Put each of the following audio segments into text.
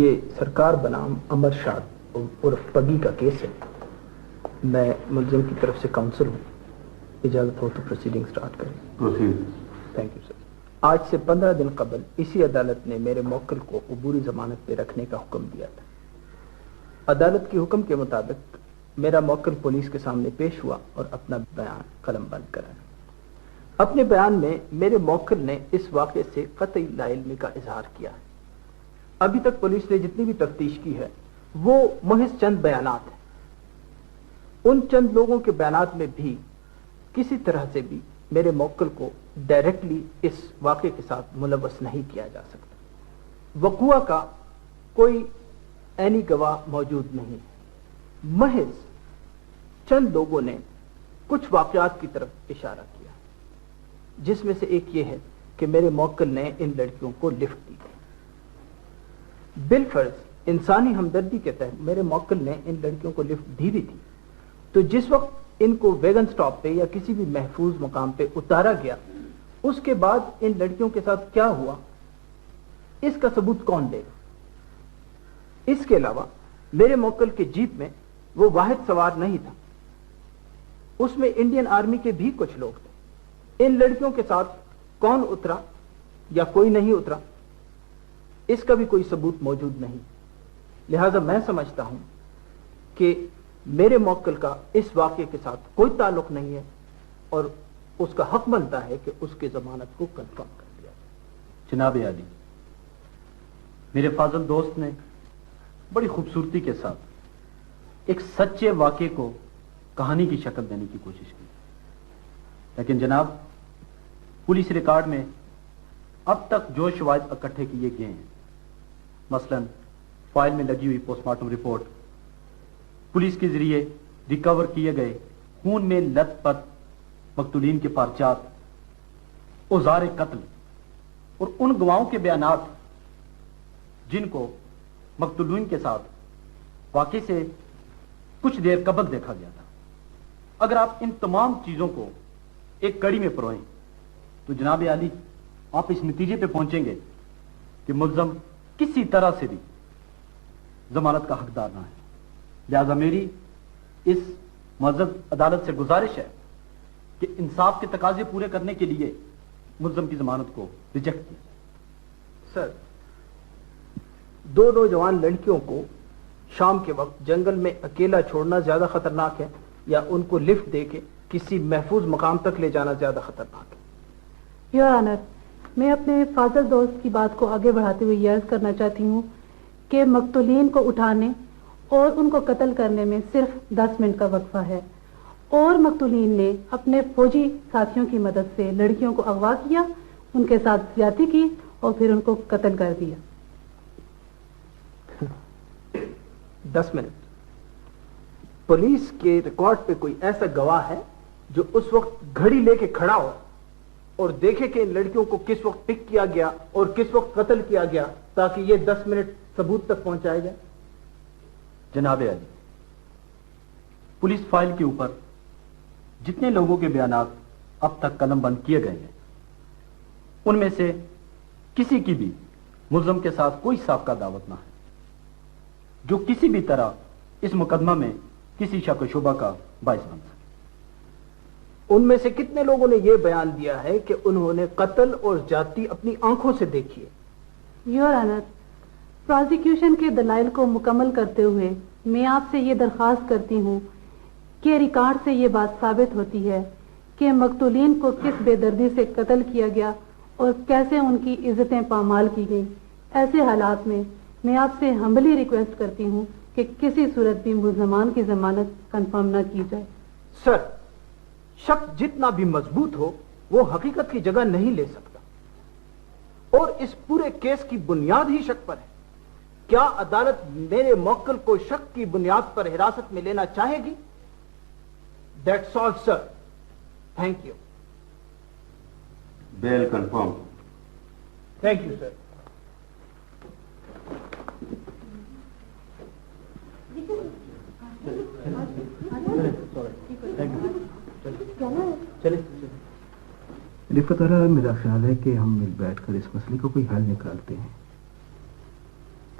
یہ سرکار بنام امر شاد عرف پگی کا کیس ہے. میں ملزم کی طرف سے کاؤنسل ہوں. اجازت ہو تو پروسیڈنگ سٹارٹ کریں. تھینک یو سر. آج سے 15 دن قبل اسی عدالت نے میرے موکل کو عبوری ضمانت پہ رکھنے کا حکم دیا تھا. عدالت کے حکم کے مطابق میرا موکل پولیس کے سامنے پیش ہوا اور اپنا بیان قلم بند کرایا. اپنے بیان میں میرے موکل نے اس واقعے سے قطعی لا علمی کا اظہار کیا ہے. ابھی تک پولیس نے جتنی بھی تفتیش کی ہے وہ محض چند بیانات ہیں. ان چند لوگوں کے بیانات میں بھی کسی طرح سے بھی میرے موکل کو ڈائریکٹلی اس واقعے کے ساتھ ملوث نہیں کیا جا سکتا. وقوع کا کوئی عینی گواہ موجود نہیں. محض چند لوگوں نے کچھ واقعات کی طرف اشارہ کیا، جس میں سے ایک یہ ہے کہ میرے موکل نے ان لڑکیوں کو لفٹ دی. بالفرض انسانی ہمدردی کے تحت میرے موکل نے ان لڑکیوں کو لفٹ دی بھی تھی، تو جس وقت ان کو ویگن سٹاپ پہ یا کسی بھی محفوظ مقام پہ اتارا گیا، اس کے بعد ان لڑکیوں کے ساتھ کیا ہوا اس کا ثبوت کون دے گا؟ اس کے علاوہ میرے موکل کے جیپ میں وہ واحد سوار نہیں تھا، اس میں انڈین آرمی کے بھی کچھ لوگ تھے. ان لڑکیوں کے ساتھ کون اترا یا کوئی نہیں اترا اس کا بھی کوئی ثبوت موجود نہیں. لہذا میں سمجھتا ہوں کہ میرے موکل کا اس واقعے کے ساتھ کوئی تعلق نہیں ہے اور اس کا حق بنتا ہے کہ اس کی ضمانت کو کنفرم کر دیا جائے. جناب عالی، میرے فاضل دوست نے بڑی خوبصورتی کے ساتھ ایک سچے واقعے کو کہانی کی شکل دینے کی کوشش کی، لیکن جناب پولیس ریکارڈ میں اب تک جو شواہد اکٹھے کیے گئے ہیں، مثلا فائل میں لگی ہوئی پوسٹ مارٹم رپورٹ، پولیس کے ذریعے ریکور کیے گئے خون میں لت پت مقتولین کے پرچات، اوزار قتل اور ان گواہوں کے بیانات جن کو مقتولین کے ساتھ واقعے سے کچھ دیر قبل دیکھا گیا تھا، اگر آپ ان تمام چیزوں کو ایک کڑی میں پروئیں تو جناب عالی آپ اس نتیجے پہ پہنچیں گے کہ ملزم کسی طرح سے بھی ضمانت کا حقدار نہ ہے. لہذا میری اس معزز عدالت سے گزارش ہے کہ انصاف کے تقاضے پورے کرنے کے لیے ملزم کی ضمانت کو ریجیکٹ کیا. سر، 2 نوجوان لڑکیوں کو شام کے وقت جنگل میں اکیلا چھوڑنا زیادہ خطرناک ہے یا ان کو لفٹ دے کے کسی محفوظ مقام تک لے جانا زیادہ خطرناک ہے؟ یور آنر، میں اپنے فاضل دوست کی بات کو آگے بڑھاتے ہوئے یہ عرض کرنا چاہتی ہوں کہ مقتولین کو اٹھانے اور ان کو قتل کرنے میں صرف 10 منٹ کا وقفہ ہے، اور مقتولین نے اپنے فوجی ساتھیوں کی مدد سے لڑکیوں کو اغوا کیا، ان کے ساتھ زیادتی کی اور پھر ان کو قتل کر دیا. 10 منٹ؟ پولیس کے ریکارڈ پہ کوئی ایسا گواہ ہے جو اس وقت گھڑی لے کے کھڑا ہو اور دیکھے کہ ان لڑکیوں کو کس وقت پک کیا گیا اور کس وقت قتل کیا گیا تاکہ یہ 10 منٹ ثبوت تک پہنچایا جائے؟ جناب عالی، پولیس فائل کے اوپر جتنے لوگوں کے بیانات اب تک قلم بند کیے گئے ہیں، ان میں سے کسی کی بھی ملزم کے ساتھ کوئی سابقہ دعوت نہ ہے جو کسی بھی طرح اس مقدمہ میں کسی شک و شبہ کا باعث بن سکے. ان میں سے کتنے لوگوں نے یہ بیان دیا ہے کہ انہوں نے قتل اور زیادتی اپنی آنکھوں سے دیکھی ہے؟ یور آنر، پروزیکیوشن کے دلائل کو مکمل کرتے ہوئے میں آپ سے یہ درخواست کرتی ہوں کہ ریکارڈ سے یہ بات ثابت ہوتی ہے کہ مقتولین کو کس بے دردی سے قتل کیا گیا اور کیسے ان کی عزتیں پامال کی گئیں. ایسے حالات میں آپ سے ہمبلی ریکویسٹ کرتی ہوں کہ کسی صورت بھی ملزمان کی ضمانت کنفرم نہ کی جائے. سر، شک جتنا بھی مضبوط ہو وہ حقیقت کی جگہ نہیں لے سکتا، اور اس پورے کیس کی بنیاد ہی شک پر ہے. کیا عدالت میرے موکل کو شک کی بنیاد پر حراست میں لینا چاہے گی؟ That's all sir. Thank you. Bill confirm. Thank you sir. Rafat Ara, میرا خیال ہے کہ ہم مل بیٹھ کر اس مسئلے کو کوئی حل نکالتے ہیں.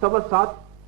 7:15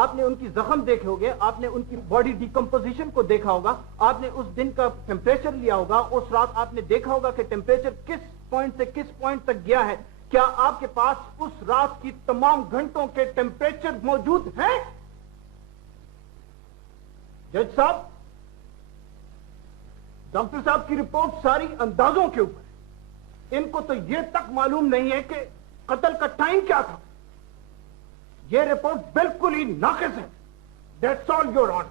آپ نے ان کی زخم دیکھے ہوگے, آپ نے ان کی باڈی ڈیکمپوزیشن کو دیکھا ہوگا, آپ نے اس دن کا ٹیمپریچر لیا ہوگا, اس رات آپ نے دیکھا ہوگا کہ ٹیمپریچر کس پوائنٹ سے کس پوائنٹ تک گیا ہے. کیا آپ کے پاس اس رات کی تمام گھنٹوں کے ٹیمپریچر موجود ہیں؟ جج صاحب, ڈاکٹر صاحب کی رپورٹ ساری اندازوں کے اوپر ہے. ان کو تو یہ تک معلوم نہیں ہے کہ قتل کا ٹائم کیا تھا. یہ رپورٹ بالکل ہی ناقص ہے. That's all your owner.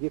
یہ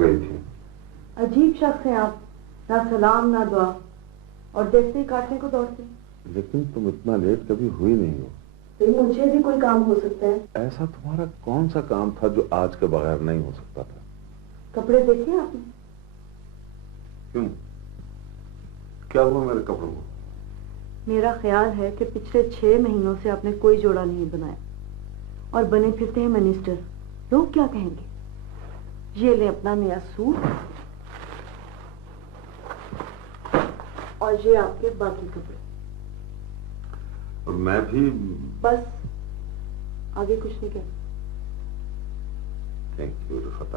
گئی تھی. عجیب شخص ہیں آپ, نہ سلام نہ دعا, اور دیکھتے ہی کاٹنے کو دوڑتے. لیکن تم اتنا لیٹ کبھی ہوئی نہیں ہو. مجھے بھی کوئی کام ہو سکتا ہے. ایسا تمہارا کون سا کام تھا جو آج کے بغیر نہیں ہو سکتا تھا؟ کپڑے دیکھے آپ نے؟ کیوں, کیا ہوا میرے کپڑوں کو؟ میرا خیال ہے کہ پچھلے 6 مہینوں سے آپ نے کوئی جوڑا نہیں بنایا, اور بنے پھرتے ہیں منسٹر. لوگ کیا کہیں گے؟ یہ لیں اپنا نیا سوٹ, اور یہ آپ کے باقی کپڑے. اور میں بھی بس, آگے کچھ نہیں کہنا. تھینک یو رفت.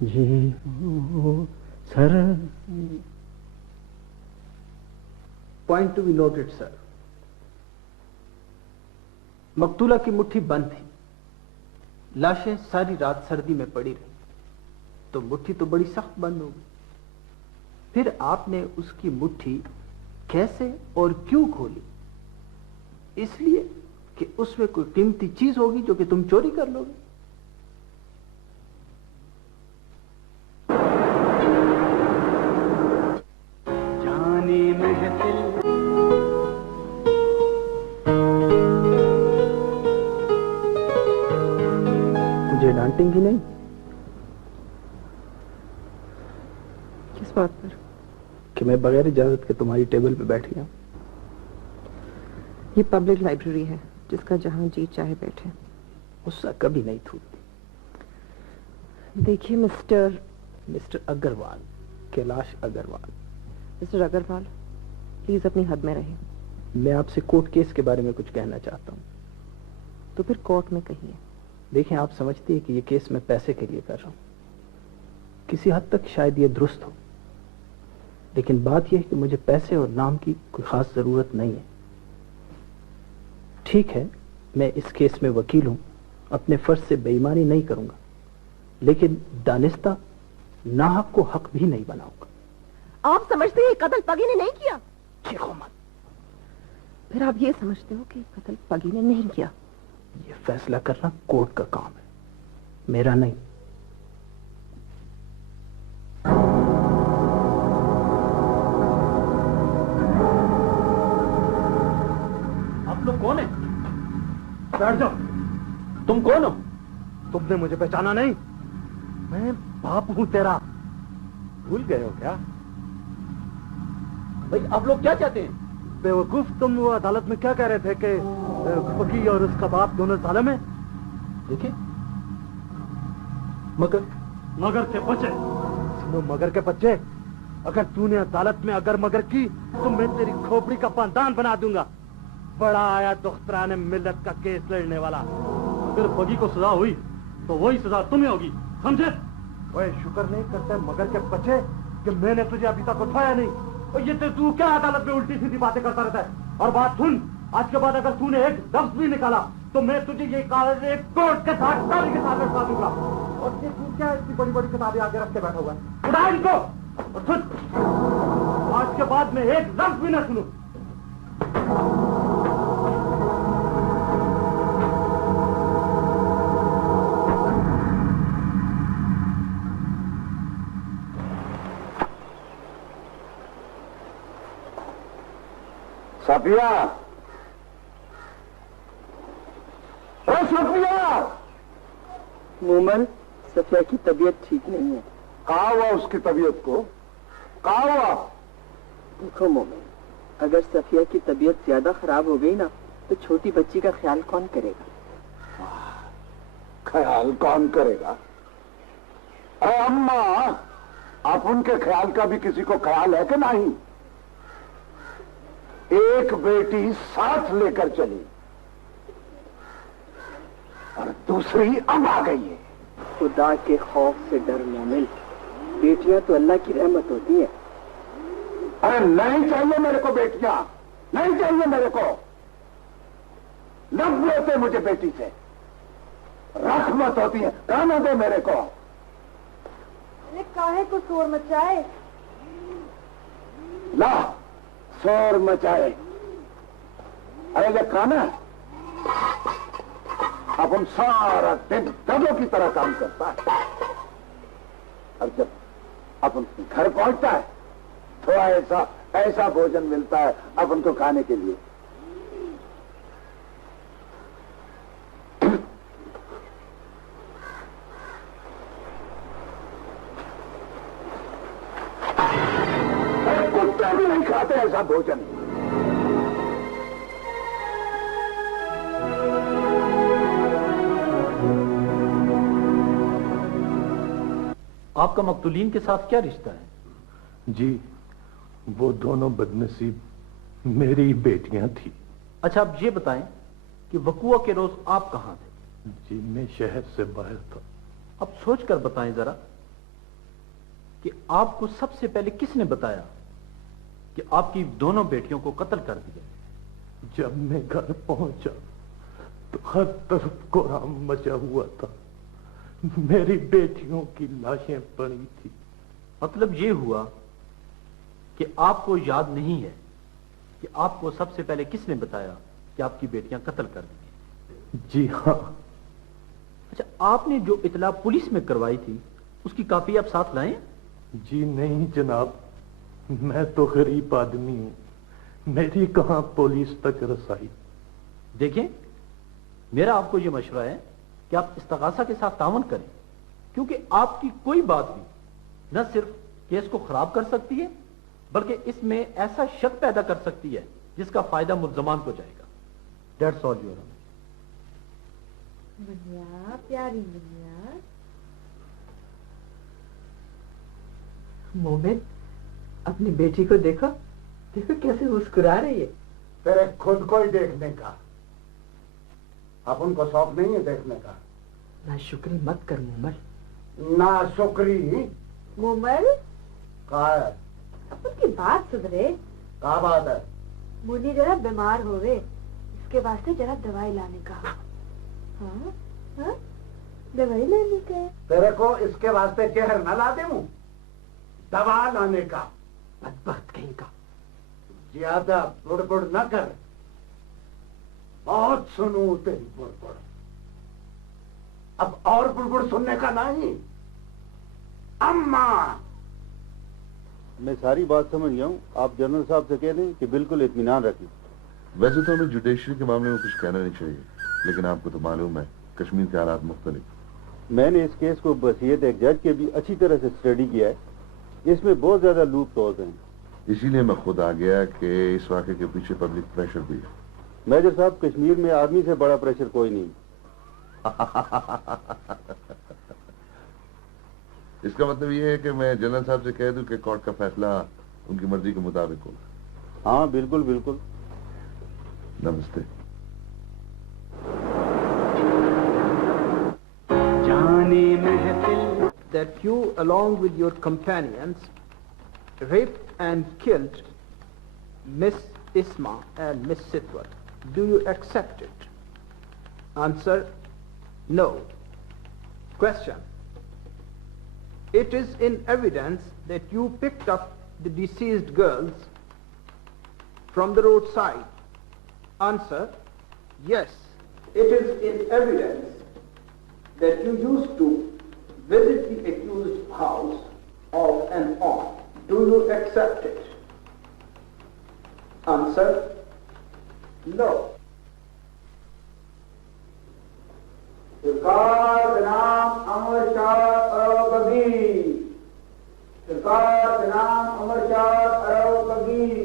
جی سر. پوائنٹ ٹو بی نوٹڈ سر. مقتولہ کی مٹھی بند تھی. لاشیں ساری رات سردی میں پڑی رہی تو مٹھی تو بڑی سخت بند ہو گئی. پھر آپ نے اس کی مٹھی کیسے اور کیوں کھولی؟ اس لیے کہ اس میں کوئی قیمتی چیز ہوگی جو کہ تم چوری کر لو گے. مجھے ڈانٹیں گی نہیں؟ کس بات پر؟ کہ میں بغیر اجازت کے تمہاری ٹیبل پہ بیٹھ گیا. یہ پبلک لائبریری ہے، جس کا جہاں جی چاہے بیٹھے. غصہ کبھی نہیں تھوڑی. دیکھیے mister Agarwal, Kailash Agarwal. Mister Agarwal, please اپنی حد میں رہیں. میں آپ سے کورٹ کیس کے بارے میں کچھ کہنا چاہتا ہوں. تو پھر کورٹ میں کہیے. دیکھیں، آپ سمجھتی ہیں کہ یہ کیس میں پیسے کے لیے کر رہا ہوں. کسی حد تک شاید یہ درست ہو، لیکن بات یہ ہے کہ مجھے پیسے اور نام کی کوئی خاص ضرورت نہیں ہے. ٹھیک ہے، میں اس کیس میں وکیل ہوں، اپنے فرض سے بے ایمانی نہیں کروں گا، لیکن دانستہ ناحق کو حق بھی نہیں بناؤں گا. آپ سمجھتے ہیں قتل پگی نے نہیں کیا؟ چیخو مت. پھر آپ یہ سمجھتے ہو کہ قتل پگی نے نہیں کیا؟ یہ فیصلہ کرنا کورٹ کا کام ہے، میرا نہیں. آپ لوگ کون ہیں؟ بیٹھ جاؤ. تم کون ہو؟ تم نے مجھے پہچانا نہیں؟ میں باپ ہوں تیرا. بھول گئے ہو کیا؟ بھائی آپ لوگ کیا چاہتے ہیں؟ بے وقوف، تم وہ عدالت میں کیا کہہ رہے تھے کہ پگی اور اس کا باپ دونوں ظالم ہیں؟ دیکھیں، مگر سے بچے. سنو مگر کے بچے، اگر تو نے عدالت میں اگر مگر کی تو میں تیری کھوپڑی کا پاندان بنا دوں گا. بڑا آیا دختران ملت کا کیس لڑنے والا. اگر پگی کو سزا ہوئی تو وہی سزا تمہیں ہوگی، سمجھے؟ وہ شکر نہیں کرتا مگر کے بچے کہ میں نے تجھے ابھی تک اٹھایا نہیں. اور یہ تو کیا عدالت میں الٹی سیدھی باتیں کرتا رہتا ہے؟ اور بات سن، آج کے بعد اگر تو نے ایک لفظ بھی نکالا تو میں تجھے یہ کاغذ ایک کوٹ کے ساتھ ڈالی کے ساتھ لٹکا دوں گا. اور یہ تو کیا اتنی بڑی بڑی کتابیں آگے رکھ کے بیٹھا ہوا ہے؟ اٹھا ان کو اور سن، آج کے بعد میں ایک لفظ بھی نہ سنوں. صفیہ، اے صفیہ! مومن، صفیہ کی طبیعت ٹھیک نہیں ہے. کہا ہوا اس کی طبیعت کو؟ کہا ہوا؟ دیکھو مومن، اگر صفیہ کی طبیعت زیادہ خراب ہو گئی نا تو چھوٹی بچی کا خیال کون کرے گا؟ خیال کون کرے گا؟ اے اماں، آپ ان کے خیال کا بھی کسی کو خیال ہے کہ نہیں؟ ایک بیٹی ساتھ لے کر چلی اور دوسری اب آ گئی ہے. خدا کے خوف سے ڈر مومن، بیٹیاں تو اللہ کی رحمت ہوتی ہیں. ارے نہیں چاہیے میرے کو بیٹیاں، نہیں چاہیے میرے کو. نفرت ہے مجھے بیٹی سے، رحمت ہوتی ہے. کہنا دے میرے کو. کاہے کو شور مچائے؟ لا شور مچائے. ارے یہ کھانا ہے، اپن سارا دن گدھوں کی طرح کام کرتا ہے، اور جب اپن گھر پہنچتا ہے تو ایسا بھوجن ملتا ہے اپن کو کھانے کے لیے. کتے بھی نہیں کھاتے ایسا بھوجن. آپ کا مقتولین کے ساتھ کیا رشتہ ہے؟ جی وہ دونوں بدنصیب میری بیٹیاں تھیں. اچھا آپ یہ بتائیں کہ وقوع کے روز آپ کہاں تھے؟ جی میں شہر سے باہر تھا. اب سوچ کر بتائیں ذرا کہ آپ کو سب سے پہلے کس نے بتایا کہ آپ کی دونوں بیٹیوں کو قتل کر دیا؟ جب میں گھر پہنچا تو ہر طرف کوہرام مچا ہوا تھا، میری بیٹیوں کی لاشیں پڑی تھی۔ مطلب یہ ہوا کہ آپ کو یاد نہیں ہے کہ آپ کو سب سے پہلے کس نے بتایا کہ آپ کی بیٹیاں قتل کر دی؟ جی ہاں۔ اچھا، آپ نے جو اطلاع پولیس میں کروائی تھی اس کی کاپی آپ ساتھ لائیں؟ جی نہیں جناب، میں تو غریب آدمی ہوں، میری کہاں پولیس تک رسائی۔ دیکھیں، میرا آپ کو یہ مشورہ ہے کہ آپ استغاثہ کے ساتھ تعاون کریں، کیونکہ آپ کی کوئی بات بھی نہ صرف کیس کو خراب کر سکتی ہے بلکہ اس میں ایسا شک پیدا کر سکتی ہے جس کا فائدہ ملزمان کو جائے گا۔ That's all your honour. منیا، پیاری منیا۔ مومن، اپنی بیٹی کو دیکھو، دیکھو کیسے مسکرا رہی ہے۔ تیرے خود کو ہی دیکھنے کا، اب ان کو شوق نہیں ہے دیکھنے کا۔ ناشکری مت کر مومل۔ نا شکری مومل، کہا ہے؟ اب ان کی بات سدھرے۔ کہا بات ہے؟ منی ذرا بیمار ہوئے، اس کے واسطے ذرا دوائی لانے کا۔ ہاں ہاں، دوائی لانے کا۔ تیرے کو اس کے واسطے چہر نہ لا دوں، دوا لانے کا۔ بدبخت کہیں کا۔ زیادہ بڑبڑ نہ کر، بہت سنوں تیری بڑبڑ، اب اور بڑبڑ سننے کا نہیں۔ اماں، میں ساری بات سمجھ گیا ہوں، آپ جنرل صاحب سے کہہ دیں کہ بالکل اطمینان رکھیں۔ ویسے تو ہمیں جوڈیشری کے معاملے میں کچھ کہنا نہیں چاہیے، لیکن آپ کو تو معلوم ہے کشمیر کے حالات مختلف۔ میں نے اس کیس کو بحیثیت ایک جج کے بھی اچھی طرح سے اسٹڈی کیا ہے، اس میں بہت زیادہ لوپ ہولز ہیں، اسی لیے میں خود آ گیا کہ اس واقعے کے پیچھے پبلک پریشر بھی ہے۔ میجر صاحب، کشمیر میں آدمی سے بڑا پریشر کوئی نہیں۔ اس کا مطلب یہ ہے کہ میں جنرل صاحب سے کہہ دوں کہ کورٹ کا فیصلہ ان کی مرضی کے مطابق ہوگا۔ ہاں بالکل بالکل۔ نمستے۔ That you, along with your companions, raped and killed Miss Isma and Miss Sitwat. Do you accept it? Answer: no. Question: it is in evidence that you picked up the deceased girls from the roadside. Answer: yes. It is in evidence that you used to visit the accused house off and on. Do you accept it? Answer: no. Sarkar ka naam Amar Shah Arogagi. Sarkar ka naam Amar Shah Arogagi.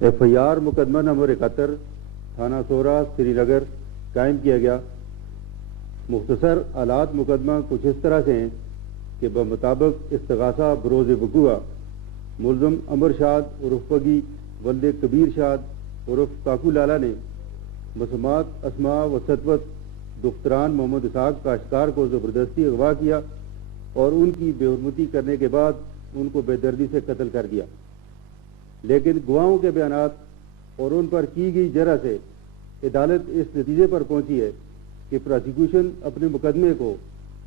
F I R مقدمہ نمبر 71 تھانہ سورا سری نگر قائم کیا گیا۔ مختصر حالات مقدمہ کچھ اس طرح سے ہیں کہ بمطابق استغاثہ بروز وقوع ملزم امر شاد عرف پگی ولد کبیر شاد عرف کاکو لالا نے مسمات اسما و ستوت دختران محمد اسحاق کاشتکار کو زبردستی اغوا کیا اور ان کی بے حرمتی کرنے کے بعد ان کو بے دردی سے قتل کر دیا، لیکن گواہوں کے بیانات اور ان پر کی گئی جرح سے عدالت اس نتیجے پر پہنچی ہے کہ پراسیکیوشن اپنے مقدمے کو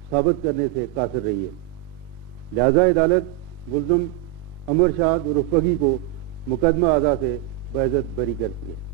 ثابت کرنے سے قاصر رہی ہے، لہذا عدالت ملزم عمر شاد اور پگی کو مقدمہ اعضاء سے باعزت بری کرتی ہے۔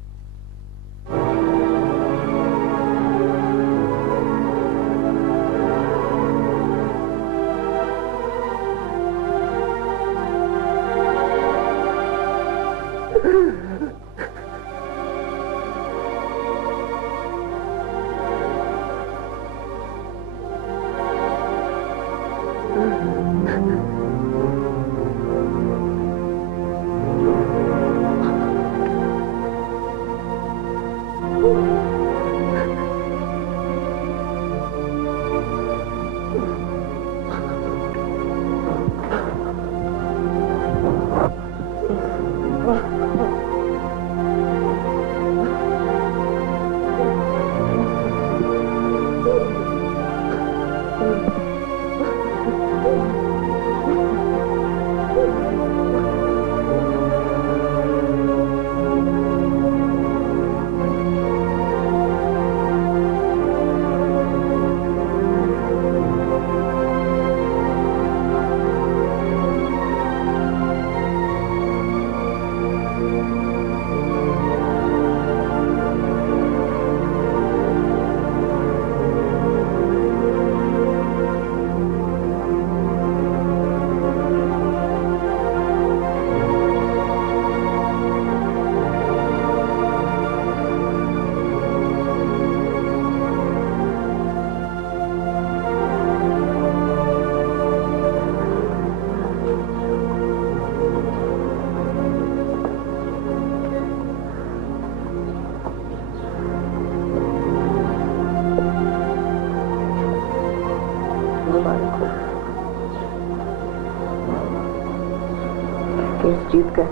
کیس جیت گئے۔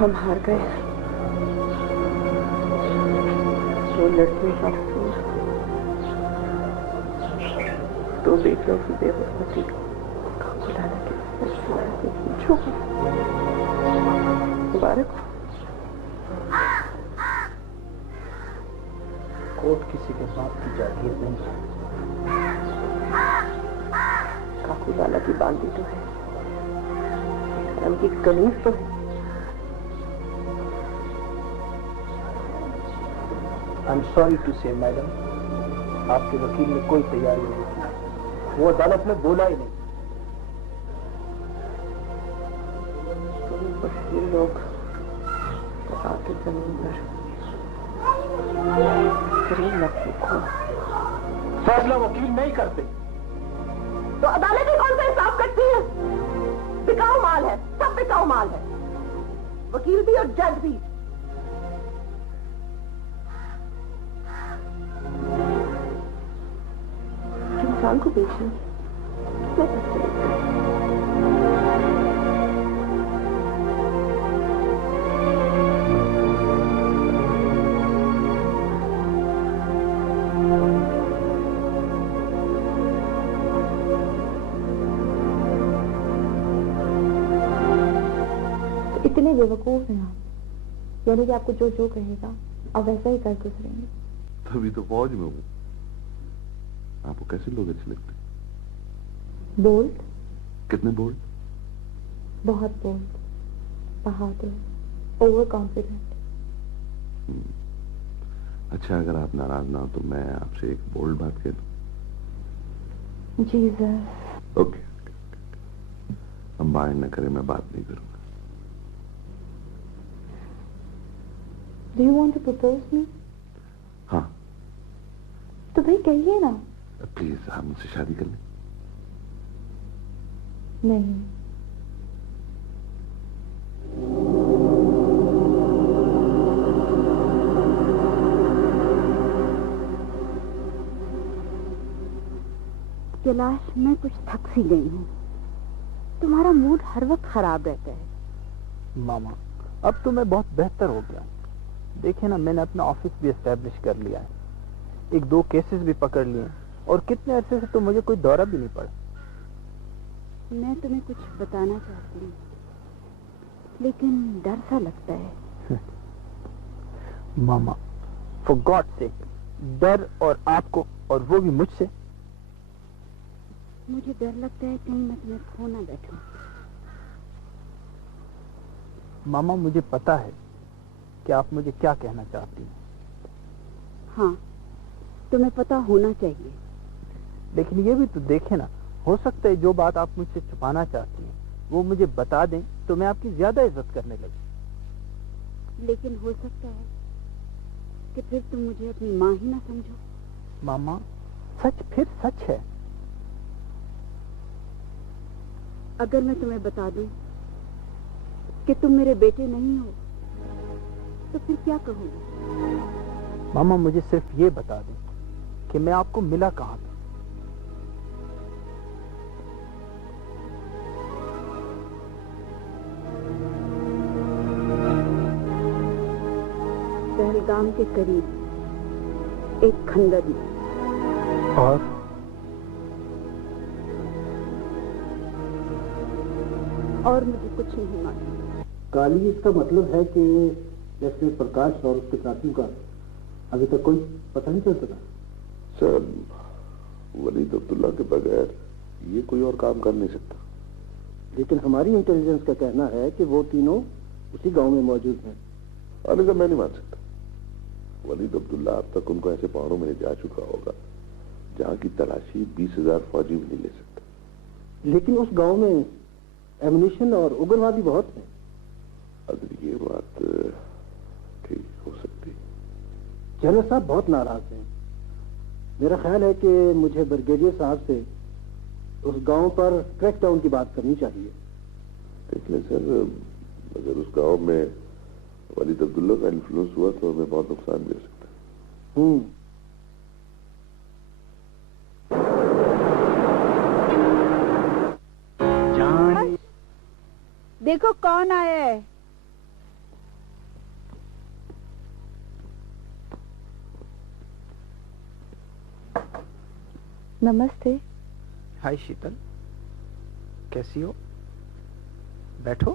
ہم ہار گئے، دو لڑکیوں کا قصور، دو بیٹیوں کی بے حرمتی کا خلانا کے پوچھو مبارک ہو۔ کوٹ کسی کے باپ کی جاگیر نہیں ہے، کاکو لالا کی باندھی تو ہے، ہم کی کنیز تو ہے۔ I'm sorry to say, madam, آپ کے وکیل نے کوئی تیاری نہیں کی، وہ عدالت میں بولا ہی نہیں۔ تم لوگ آتے زمین پر کریم نہ پھینکو۔ فیصلہ وکیل نہیں کرتے تو عدالت ہی کون سا حساب کرتی ہے؟ بکاؤ مال ہے، سب بکاؤ مال ہے، وکیل بھی اور جج بھی۔ انسان کو بیچنا کتنے پیسے لیتے ہیں؟ اتنے بے وقوف ہیں آپ، یعنی کہ آپ کو جو کہے گا آپ ویسا ہی کر گزریں گے۔ تبھی تو فوج میں ہوں۔ آپ کو کیسے لوگ اچھے لگتے ہیں؟ بولڈ، کتنے بولڈ؟ بہت بولڈ، بہادر، اوور کانفیڈنٹ۔ اچھا، اگر آپ ناراض نہ ہو تو میں آپ سے ایک بولڈ بات کہہ دوں؟ جی سر۔ اوکے، ہم مائنڈ نہ کریں، میں بات نہیں کروں گا۔ Do you want to propose me؟ ہاں۔ تو بھائی کہیے نا۔ پلیز آپ مجھ سے شادی کر لیں۔ نہیں۔ کیلاش میں کچھ تھک سی گئی ہوں، تمہارا موڈ ہر وقت خراب رہتا ہے۔ ماما اب تو میں بہت بہتر ہو گیا، دیکھیں نا, میں نے اپنا آفس بھی اسٹیبلش کر لیا ہے, 1-2 کیسز بھی پکڑ لیے ہیں, اور کتنے عرصے سے تو مجھے کوئی دورہ بھی نہیں پڑا. میں تمہیں کچھ بتانا چاہتی ہوں, لیکن ڈر سا لگتا ہے. ماما, فار گاڈ سیک, ڈر اور آپ کو, اور وہ بھی مجھ سے؟ مجھے ڈر لگتا ہے کہیں میں تمہیں کھو نہ بیٹھوں. ماما, مجھے پتا ہے کہ آپ مجھے کیا کہنا چاہتی ہیں. ہاں, تمہیں پتا ہونا چاہیے. لیکن یہ بھی تو دیکھیں نا, ہو سکتا ہے جو بات آپ مجھ سے چھپانا چاہتی ہیں وہ مجھے بتا دیں تو میں آپ کی زیادہ عزت کرنے لگوں. لیکن ہو سکتا ہے کہ پھر تم مجھے اپنی ماں ہی نہ سمجھو. ماما, سچ پھر سچ ہے. اگر میں تمہیں بتا دوں کہ تم میرے بیٹے نہیں ہو تو پھر کیا کہوں گی؟ ماما, مجھے صرف یہ بتا دیں کہ میں آپ کو ملا کہاں تھا. پہلگام کے قریب ایک کھنڈر میں. اور مجھے کچھ نہیں معلوم. کالی, اس کا مطلب ہے کہ لیفٹیننٹ پرکاش اور اس کے ساتھیوں کا ابھی تک کوئی پتہ نہیں چل سکا. سر, ولید عبداللہ کے بغیر یہ کوئی اور کام کر نہیں سکتا. لیکن ہماری انٹیلیجنس کا کہنا ہے کہ وہ تینوں اسی گاؤں میں موجود ہیں. آنے کا میں نہیں مان سکتا. ولید عبداللہ اب تک ان کو ایسے پہاڑوں میں جا چکا ہوگا جہاں کی تلاشی 20,000 فوجی بھی نہیں لے سکتا. لیکن اس گاؤں میں ایمونیشن اور اگروادی بہت ہیں. اگر یہ بات ٹھیک ہو سکتی. جنرل صاحب بہت ناراض ہیں. میرا خیال ہے کہ مجھے بریگیڈیئر صاحب سے اس گاؤں پر کریک ڈاؤن کی بات کرنی چاہیے. دیکھ لیں سر, اگر اس گاؤں میں ولید عبداللہ کا انفلوئنس ہوا تو ہمیں بہت نقصان بھی ہو سکتا ہے. دیکھو کون آیا ہے. نمستے. ہائے شیتل, کیسی ہو؟ بیٹھو.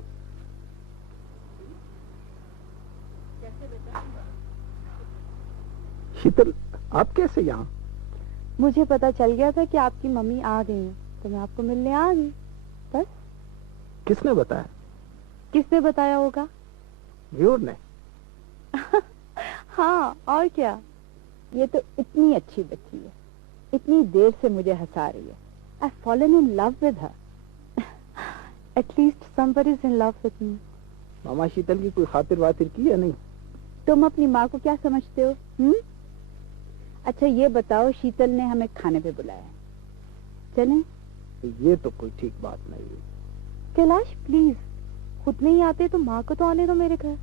شیتل, آپ کیسے یہاں؟ مجھے پتا چل گیا تھا کہ آپ کی ممی آ گئی ہیں تو میں آپ کو ملنے آ گئی. بس. کس نے بتایا؟ کس نے بتایا ہوگا؟ ویور نے. ہاں, اور کیا. یہ تو اتنی اچھی بچی ہے, اتنی دیر سے مجھے ہنسا رہی ہے. I've fallen in love with her. At least somebody is in love with me. ماما, شیتل کی کوئی خاطر واتر کی یا نہیں؟ تم اپنی ماں کو کیا سمجھتے ہو؟ اچھا یہ بتاؤ, شیتل نے ہمیں کھانے پہ بلایا ہے, چلیں؟ یہ تو کوئی ٹھیک بات نہیں ہے. کیلاش پلیز, خود نہیں آتے تو ماں کو تو آنے دو میرے گھر.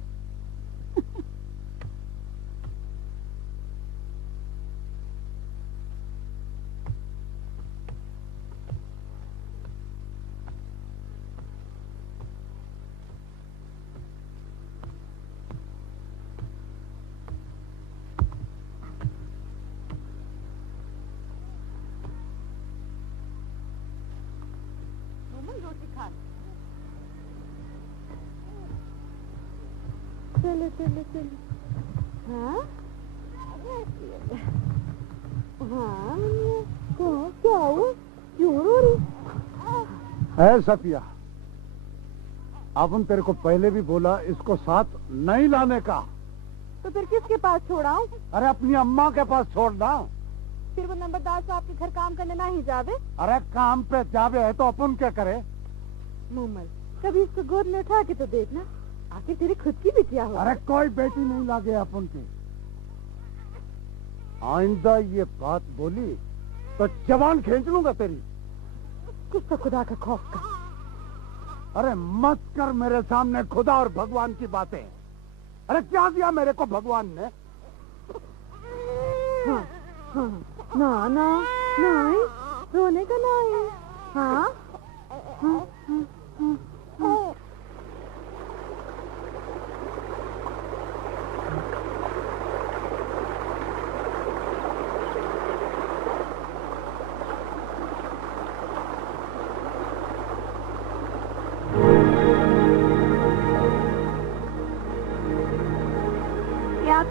چلو چلو چلو. ہاں ہاں, کیا ہوا؟ کیوں رو رہی ہے صفیہ؟ ابن تیرے کو پہلے بھی بولا اس کو ساتھ نہیں لانے کا. تو پھر کس کے پاس چھوڑاؤں؟ ارے اپنی اماں کے پاس چھوڑنا. پھر وہ نمبردار صاحب کے گھر کام کرنے نہ ہی جاوے. ارے کام پہ جاوے ہے تو اپن کیا کرے؟ مومل, کبھی اس کو گود میں اٹھا کے تو دیکھنا, آخر تیری خود کی بٹیا ہو. ارے کوئی بیٹی نہیں لاگے اپن کی. آئندہ یہ بات بولی تو جوان کھینچ لوں گا تیری. کچھ تو خدا کا خوف کر. ارے مت کر میرے سامنے خدا اور بھگوان کی باتیں. ارے کیا دیا میرے کو بھگوان نے؟ ہاں ہاں, نا نا نا, رونے کا نا ہے. ہاں ہاں ہاں ہاں.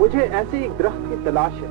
مجھے ایسے ایک درخت کی تلاش ہے.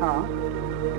ہاں.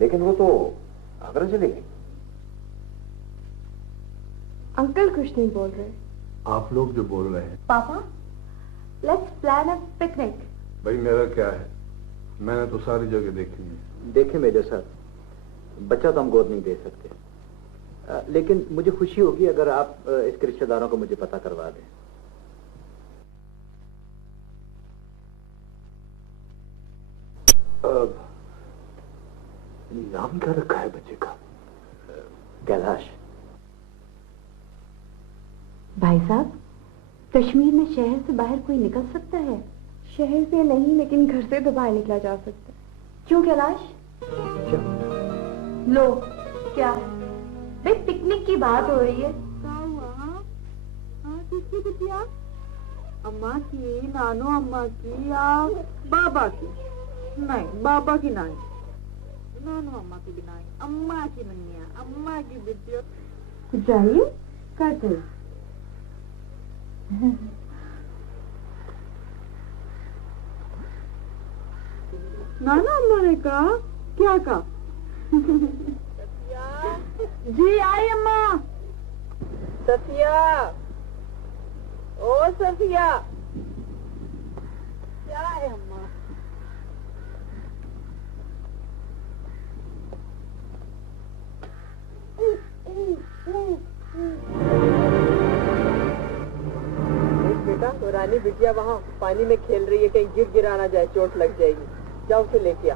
لیکن وہ تو آگرہ چلے گئی. انکل کچھ نہیں بول رہے. آپ لوگ جو بول رہے ہیں. پاپا لیٹس پلان اے پکنک. بھائی میرا کیا ہے, میں نے تو ساری جگہ دیکھی ہے. دیکھیں میجر صاحب, بچہ تو ہم گود نہیں دے سکتے, لیکن مجھے خوشی ہوگی اگر آپ اس کے رشتہ داروں کو مجھے پتہ کروا دیں. نام کیا رکھا ہے بچے کا؟ کیلاش. بھائی صاحب, کشمیر میں شہر سے باہر کوئی نکل سکتا ہے؟ شہر سے نہیں, لیکن گھر سے تو باہر نکلا جا سکتا ہے. کیوں کیلاش؟ لو کیا بھائی, پکنک کی بات ہو رہی ہے. کس کی بٹیا؟ اماں کی, نانو اماں کی یا بابا کی؟ نہیں, بابا کی نہیں, نانو اماں کی بھی نہیں, اماں کی نہیں ہے, اماں کی بٹیا. کچھ چاہیے کیسے؟ نانا اماں نے کہا, کیا کہا؟ جی آئی اماں. صفیہ, او صفیہ, کیا ہے اماں؟ بیٹا, رانی بٹیا وہاں پانی میں کھیل رہی ہے, کہیں گر گرا نہ جائے, چوٹ لگ جائے گی. جاؤ اسے لے کے آ.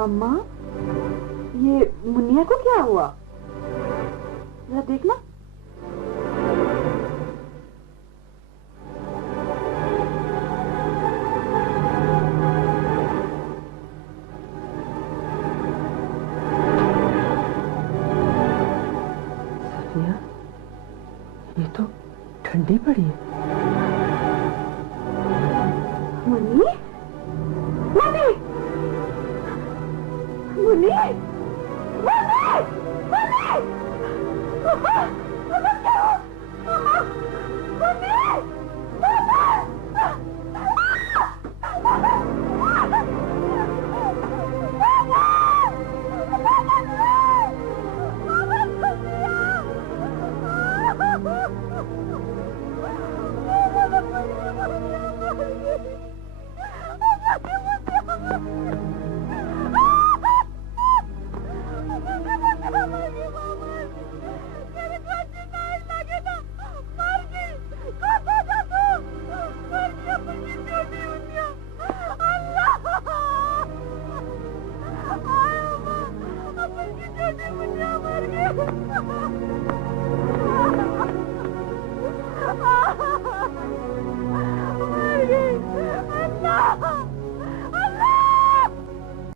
اماں, یہ منیا کو کیا ہوا؟ ذرا دیکھنا. صفیہ, یہ تو ٹھنڈی پڑی ہے. منی, منی, منی, منی, منی, Allah!